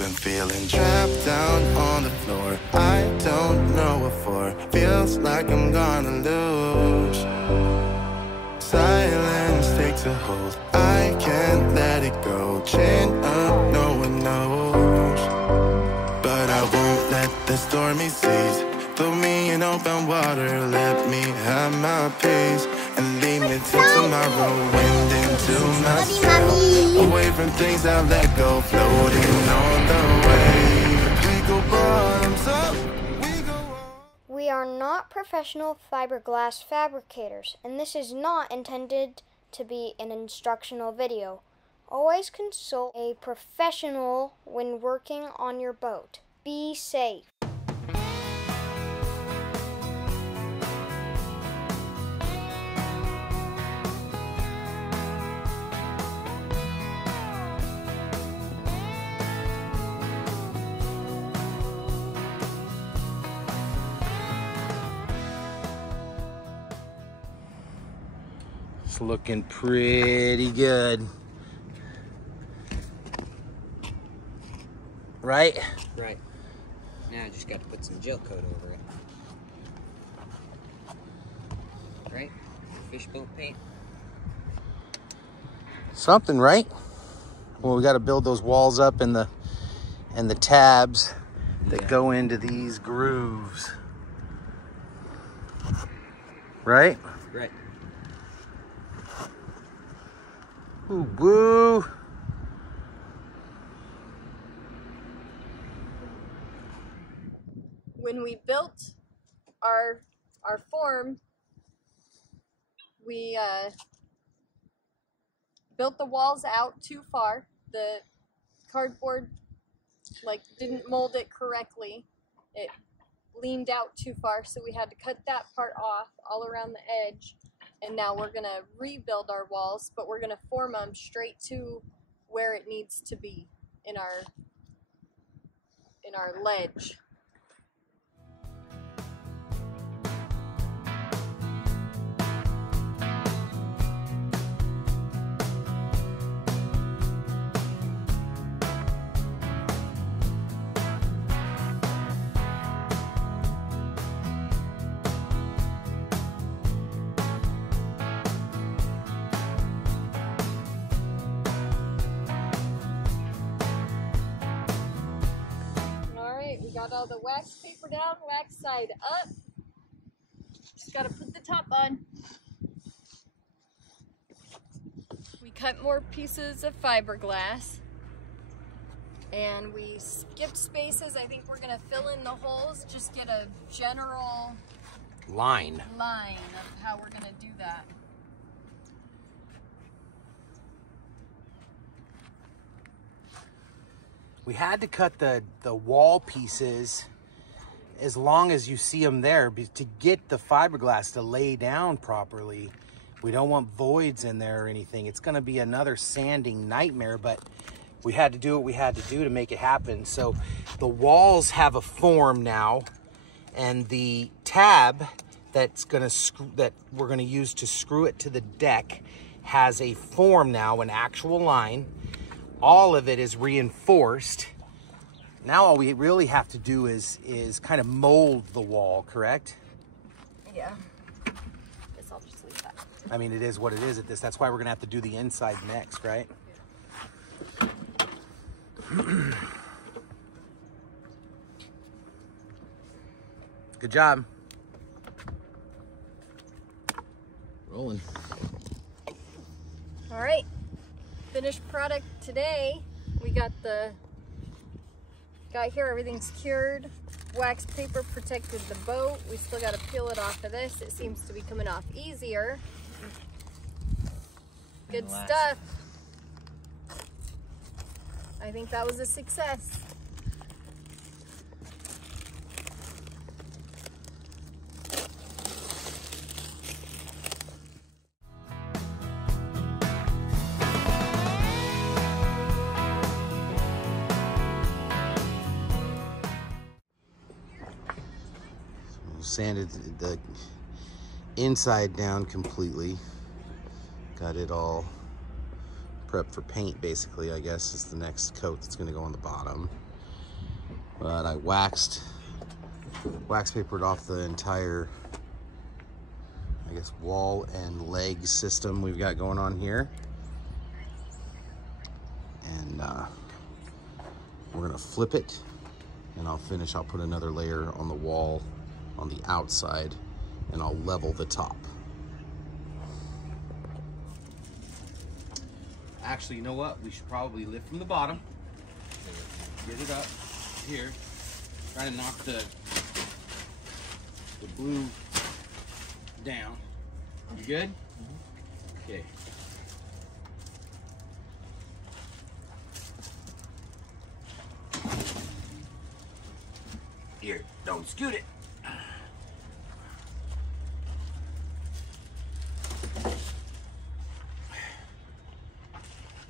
been feeling trapped down on the floor. I don't know what for. Feels like I'm gonna lose. Silence takes a hold. I can't let it go. Chain up, no one knows. But I won't let the stormy seas throw me in open water. Let me have my peace and leave me till tomorrow. Wind into myself, away from things I let go. Floating on the wave. We go bottoms up. We are not professional fiberglass fabricators, and this is not intended to be an instructional video. Always consult a professional when working on your boat. Be safe. It's looking pretty good. Right? Right. Now I just got to put some gel coat over it. Right? Fishboat paint. Something, right? Well, we got to build those walls up and the tabs that go into these grooves. Right? Right. Ooh, woo. When we built our form, we built the walls out too far. The cardboard didn't mold it correctly. It leaned out too far, so we had to cut that part off all around the edge. And now we're gonna rebuild our walls, but we're gonna form them straight to where it needs to be in our ledge. We got all the wax paper down, wax side up. Just gotta put the top on. We cut more pieces of fiberglass and we skipped spaces. I think we're gonna fill in the holes, just get a general line of how we're gonna do that. We had to cut the wall pieces as long as you see them there to get the fiberglass to lay down properly. We don't want voids in there or anything. It's going to be another sanding nightmare, but we had to do what we had to do to make it happen. So the walls have a form now, and the tab that we're going to use to screw it to the deck has a form now, an actual line. All of it is reinforced. Now all we really have to do is kind of mold the wall, correct? Yeah. Guess I'll just leave that. I mean, it is what it is at this. That's why we're gonna have to do the inside next, right? Yeah. Good job. Rolling. All right. Finished product today. We got here, everything's cured. Wax paper protected the boat. We still got to peel it off of this. It seems to be coming off easier. Good stuff. I think that was a success. Sanded the inside down completely. Got it all prepped for paint, basically, I guess, is the next coat that's going to go on the bottom. But I wax papered off the entire, I guess, wall and leg system we've got going on here. And we're gonna flip it, and I'll put another layer on the wall on the outside, and I'll level the top. Actually, you know what? We should probably lift from the bottom. Get it up here. Try to knock the blue down. You good? Mm-hmm. Okay. Here, don't scoot it.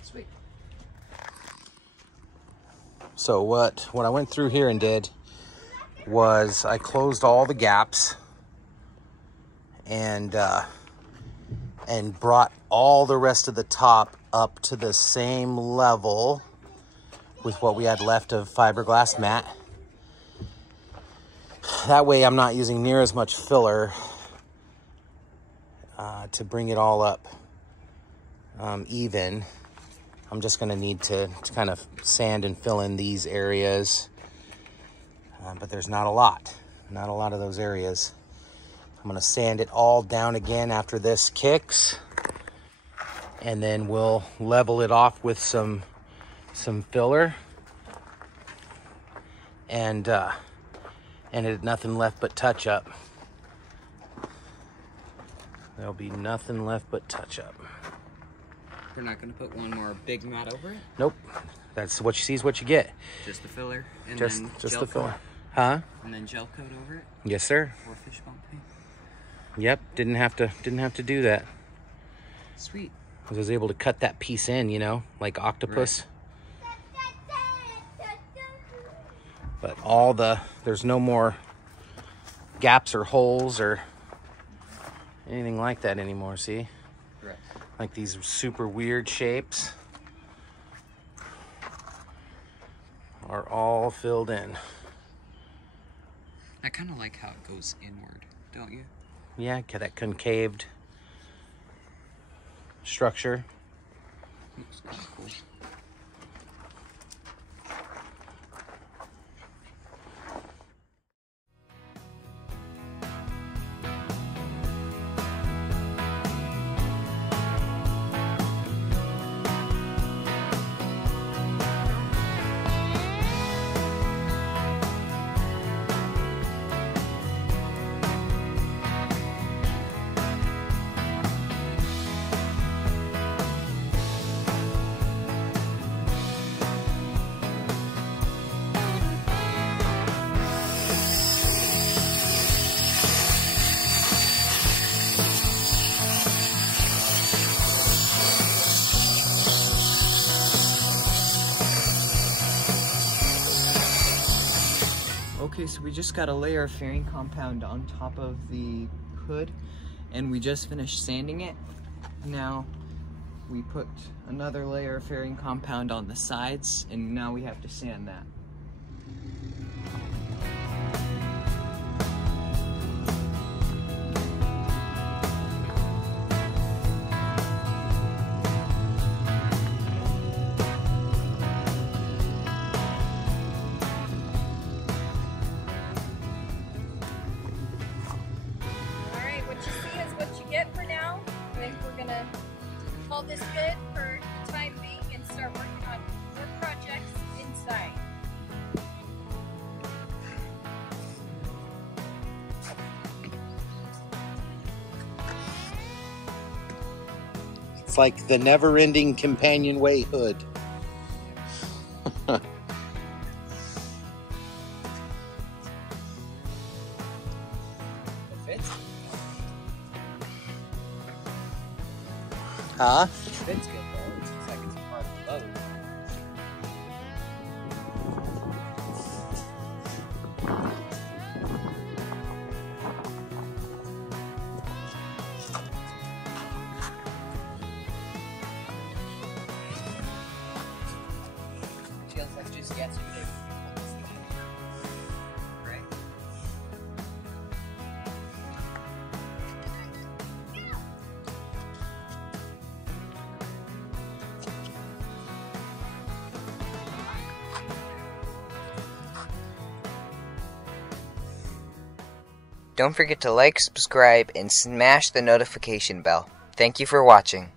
Sweet. So what I went through here and did was I closed all the gaps and brought all the rest of the top up to the same level with what we had left of fiberglass mat. That way I'm not using near as much filler to bring it all up even. I'm just gonna need to kind of sand and fill in these areas, but there's not a lot of those areas. I'm gonna sand it all down again after this kicks, and then we'll level it off with some filler, and it nothing left but touch up. There'll be nothing left but touch up. We're not gonna put one more big mat over it? Nope. That's what you see is what you get. Just the filler and Just then the gel filler. coat? Huh? And then gel coat over it? Yes, sir. Or fish bone paint? Yep, didn't have to do that. Sweet. I was able to cut that piece in, you know, like octopus. Right. But there's no more gaps or holes or anything like that anymore, see? Correct. Like these super weird shapes are all filled in. I kind of like how it goes inward, don't you? Yeah, that concaved structure. Looks kind of cool. Okay, so we just got a layer of fairing compound on top of the hood, and we just finished sanding it. Now we put another layer of fairing compound on the sides, and now we have to sand that. Call this good for the time being and start working on more projects inside. It's like the never-ending companionway hood. Huh? It fits good though. It's just like it's a part of the load. Feels like just yesterday we pulled this thing. Don't forget to like, subscribe, and smash the notification bell. Thank you for watching.